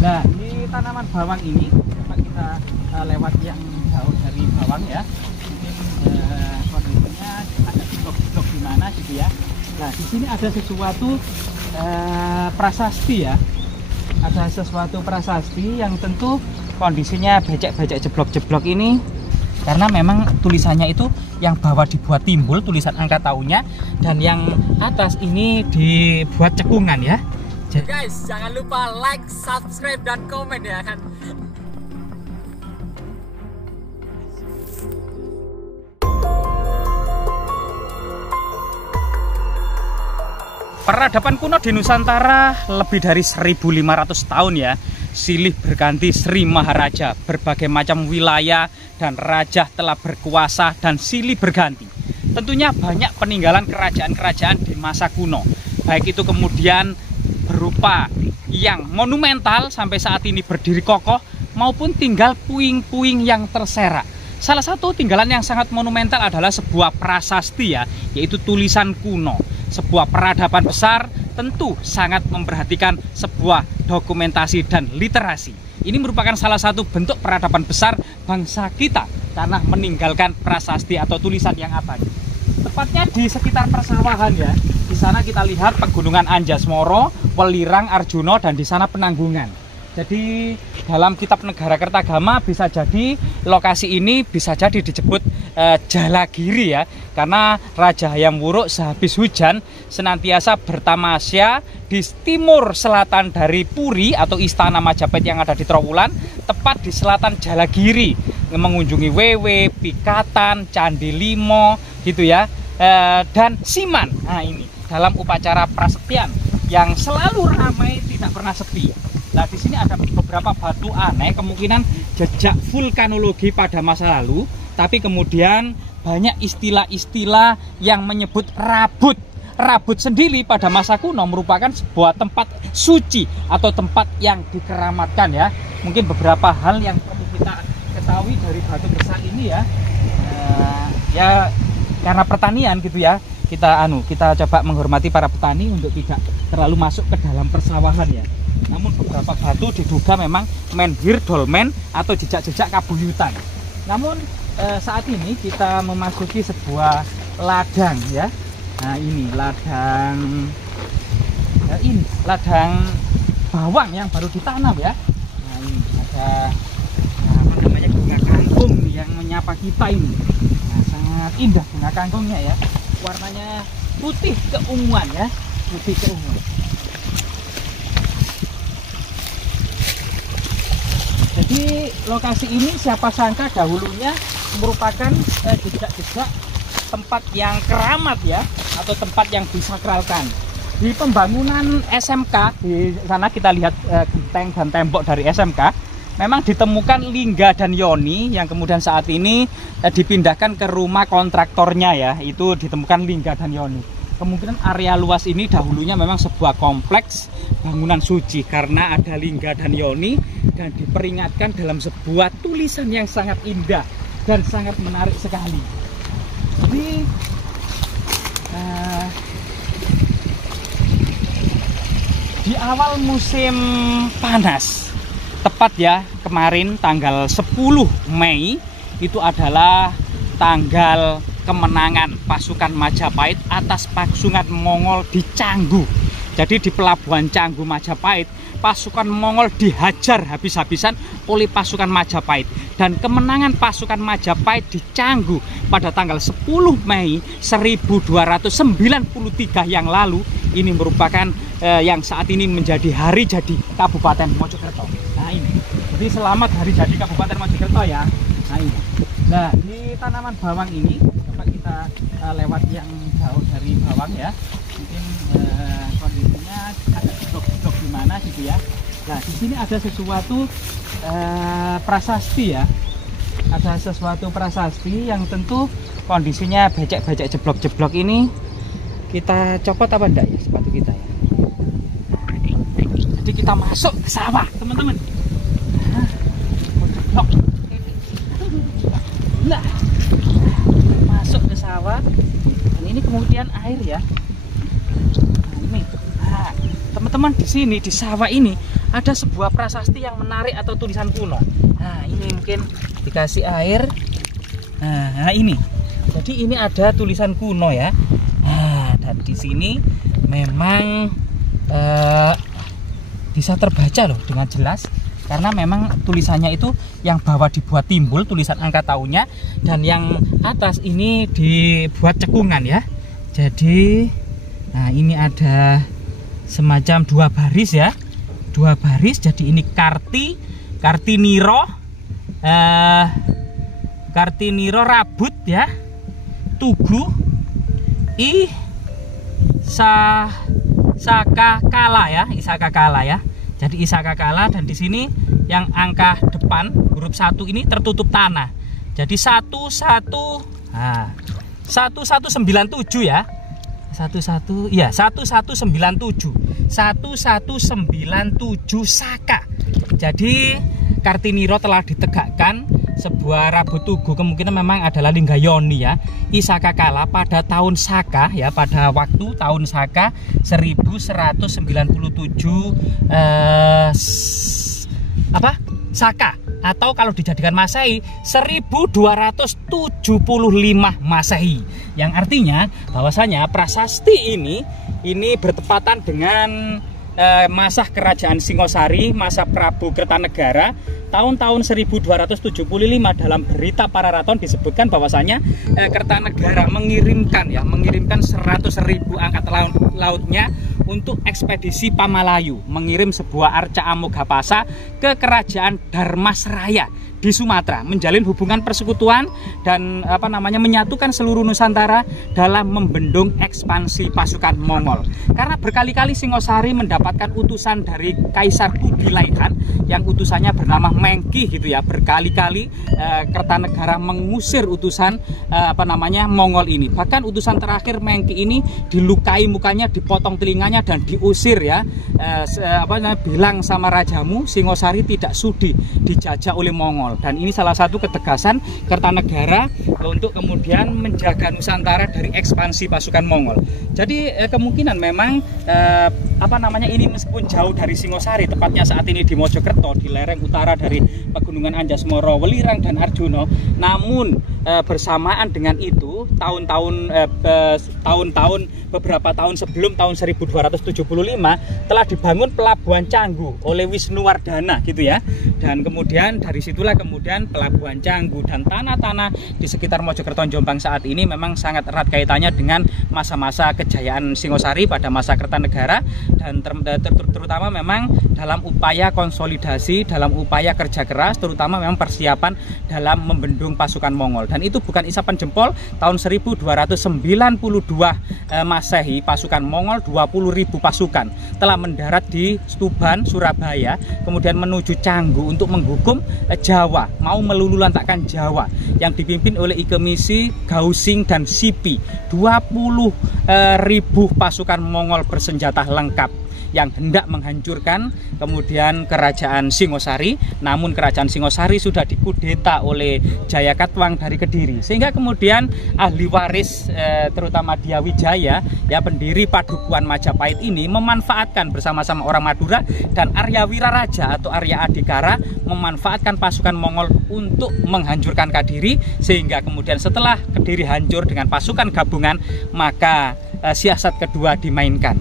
Nah, di tanaman bawang ini coba kita lewat yang jauh dari bawang ya. Mungkin kondisinya ada blok-blok di mana gitu ya. Nah, di sini ada sesuatu prasasti ya. Ada sesuatu prasasti yang tentu kondisinya becek-becek jeblok-jeblok ini. Karena memang tulisannya itu yang bawah dibuat timbul tulisan angka tahunnya, dan yang atas ini dibuat cekungan ya. Guys, jangan lupa like, subscribe, dan komen ya kan. Peradaban kuno di Nusantara lebih dari 1500 tahun ya. Silih berganti Sri Maharaja, berbagai macam wilayah dan raja telah berkuasa dan silih berganti. Tentunya banyak peninggalan kerajaan-kerajaan di masa kuno. Baik itu kemudian berupa yang monumental sampai saat ini berdiri kokoh, maupun tinggal puing-puing yang terserak. Salah satu tinggalan yang sangat monumental adalah sebuah prasasti ya, yaitu tulisan kuno. Sebuah peradaban besar tentu sangat memperhatikan sebuah dokumentasi dan literasi. Ini merupakan salah satu bentuk peradaban besar bangsa kita karena meninggalkan prasasti atau tulisan yang abadi. Tepatnya di sekitar persawahan ya. Di sana kita lihat pegunungan Anjasmara, Welirang, Arjuna, dan di sana Penanggungan. Jadi dalam kitab Negara Kertagama bisa jadi lokasi ini bisa jadi disebut Jalagiri ya, karena Raja Hayam Wuruk sehabis hujan senantiasa bertamasya di timur selatan dari Puri atau Istana Majapahit yang ada di Trowulan, tepat di selatan Jalagiri, mengunjungi Wewe, Pikatan, Candi Limo gitu ya, dan Siman. Nah ini dalam upacara prasetyaan yang selalu ramai, tidak pernah sepi. Nah, di sini ada beberapa batu aneh, kemungkinan jejak vulkanologi pada masa lalu, tapi kemudian banyak istilah-istilah yang menyebut rabut. Rabut sendiri pada masa kuno merupakan sebuah tempat suci atau tempat yang dikeramatkan ya. Mungkin beberapa hal yang perlu kita ketahui dari batu besar ini ya. Ya karena pertanian gitu ya. Kita coba menghormati para petani untuk tidak terlalu masuk ke dalam persawahan ya. Namun beberapa batu diduga memang menhir dolmen atau jejak-jejak kabuyutan. Namun saat ini kita memasuki sebuah ladang ya. Nah ini ladang, ladang bawang yang baru ditanam ya. Nah ini ada bunga kangkung yang menyapa kita ini. Nah sangat indah bunga kangkungnya ya. Warnanya putih keunguan ya, putih keunguan. Jadi lokasi ini siapa sangka dahulunya merupakan jejak-jejak tempat yang keramat ya, atau tempat yang disakralkan. Di pembangunan SMK di sana kita lihat genteng dan tembok dari SMK. Memang ditemukan lingga dan yoni yang kemudian saat ini dipindahkan ke rumah kontraktornya ya. Itu ditemukan lingga dan yoni. Kemungkinan area luas ini dahulunya memang sebuah kompleks bangunan suci karena ada lingga dan yoni, dan diperingatkan dalam sebuah tulisan yang sangat indah dan sangat menarik sekali. Jadi di awal musim panas, tepat ya kemarin tanggal 10 Mei itu adalah tanggal kemenangan pasukan Majapahit atas pasukan Mongol di Canggu. Jadi di pelabuhan Canggu Majapahit, pasukan Mongol dihajar habis-habisan oleh pasukan Majapahit, dan kemenangan pasukan Majapahit di Canggu pada tanggal 10 Mei 1293 yang lalu ini merupakan yang saat ini menjadi hari jadi Kabupaten Mojokerto. Nah ini, jadi selamat hari jadi Kabupaten Mojokerto ya. Nah ini, nah di tanaman bawang ini coba kita lewat yang jauh dari bawang ya. Mungkin kondisinya ada blok-blok di mana gitu ya. Nah di sini ada sesuatu prasasti ya. Ada sesuatu prasasti yang tentu kondisinya becek-becek jeblok-jeblok ini. Kita copot apa enggak ya sepatu kita ya. Jadi kita masuk ke sawah teman-teman. Nah, masuk ke sawah, dan ini kemudian air ya. Nah, ini, nah, teman-teman di sini di sawah ini ada sebuah prasasti yang menarik atau tulisan kuno. Nah, ini mungkin dikasih air. Nah, ini. Jadi ini ada tulisan kuno ya. Nah, dan di sini memang bisa terbaca loh dengan jelas, karena memang tulisannya itu yang bawah dibuat timbul tulisan angka tahunnya, dan yang atas ini dibuat cekungan ya. Jadi nah, ini ada semacam 2 baris ya, 2 baris. Jadi ini Kartiniro Rabut ya, Tugu Isaka Kala ya. Jadi Isaka Kala, dan di sini yang angka depan huruf 1 ini tertutup tanah. Jadi 1197 ya. 1197 Saka. Jadi Kartiniro telah ditegakkan sebuah Rabut Tugu, kemungkinan memang adalah Linggayoni ya. Isaka Kala pada tahun Saka ya, pada waktu tahun Saka 1197 Saka, atau kalau dijadikan Masehi 1275 Masehi, yang artinya bahwasanya prasasti ini bertepatan dengan masa kerajaan Singosari, masa Prabu Kertanegara tahun-tahun 1275. Dalam berita Pararaton disebutkan bahwasanya Kertanegara mengirimkan 100.000 angkatan lautnya untuk ekspedisi Pamalayu, mengirim sebuah arca Amogapasa ke kerajaan Dharmasraya di Sumatera, menjalin hubungan persekutuan dan menyatukan seluruh Nusantara dalam membendung ekspansi pasukan Mongol. Karena berkali-kali Singosari mendapatkan utusan dari Kaisar Kubilai Khan yang utusannya bernama Mengki gitu ya. Berkali-kali Kertanegara mengusir utusan Mongol ini. Bahkan utusan terakhir Mengki ini dilukai mukanya, dipotong telinganya dan diusir ya. Bilang sama rajamu Singosari tidak sudi dijajah oleh Mongol. Dan ini salah satu ketegasan Kertanegara untuk kemudian menjaga Nusantara dari ekspansi pasukan Mongol. Jadi kemungkinan memang ini meskipun jauh dari Singosari, tepatnya saat ini di Mojokerto, di lereng utara dari Pegunungan Anjasmara, Welirang dan Arjuna, namun bersamaan dengan itu beberapa tahun sebelum tahun 1275 telah dibangun Pelabuhan Canggu oleh Wisnuwardana gitu ya. Dan kemudian dari situlah kemudian Pelabuhan Canggu dan tanah-tanah di sekitar Mojokerto Jombang saat ini memang sangat erat kaitannya dengan masa-masa kejayaan Singosari pada masa Kertanegara, dan terutama memang dalam upaya konsolidasi, dalam upaya kerja keras, terutama memang persiapan dalam membendung pasukan Mongol. Dan itu bukan isapan jempol, tahun 1292 Masehi pasukan Mongol 20.000 pasukan telah mendarat di Tuban, Surabaya, kemudian menuju Canggu untuk menghukum Jawa, mau meluluhlantakkan Jawa, yang dipimpin oleh Ikemisi, Gausing dan Sipi. 20.000 pasukan Mongol bersenjata lengkap yang hendak menghancurkan kemudian kerajaan Singosari, namun kerajaan Singosari sudah dikudeta oleh Jayakatwang dari Kediri, sehingga kemudian ahli waris terutama Diyawijaya ya, pendiri Padukuhan Majapahit ini memanfaatkan bersama-sama orang Madura dan Arya Wiraraja atau Arya Adikara memanfaatkan pasukan Mongol untuk menghancurkan Kediri, sehingga kemudian setelah Kediri hancur dengan pasukan gabungan, maka siasat kedua dimainkan.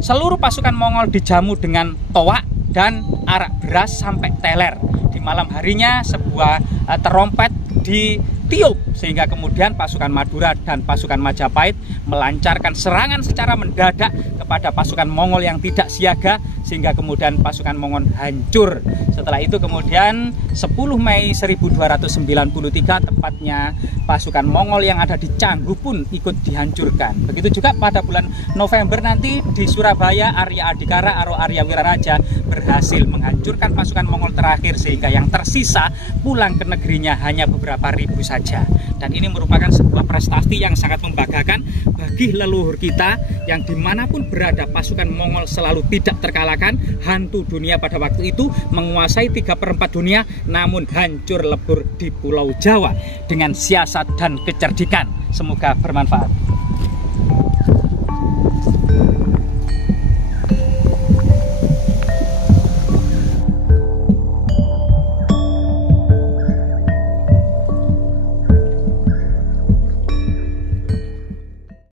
Seluruh pasukan Mongol dijamu dengan toak dan arak beras sampai teler. Di malam harinya sebuah terompet ditiup, sehingga kemudian pasukan Madura dan pasukan Majapahit melancarkan serangan secara mendadak kepada pasukan Mongol yang tidak siaga, sehingga kemudian pasukan Mongol hancur. Setelah itu kemudian 10 Mei 1293 tepatnya pasukan Mongol yang ada di Canggu pun ikut dihancurkan. Begitu juga pada bulan November nanti di Surabaya, Arya Adikara atau Arya Wiraraja berhasil menghancurkan pasukan Mongol terakhir, sehingga yang tersisa pulang ke negerinya hanya beberapa ribu saja. Dan ini merupakan sebuah prestasi yang sangat membanggakan bagi leluhur kita, yang dimanapun berada pasukan Mongol selalu tidak terkalahkan. Hantu dunia pada waktu itu menguasai 3/4 dunia, namun hancur lebur di Pulau Jawa dengan siasat dan kecerdikan. Semoga bermanfaat.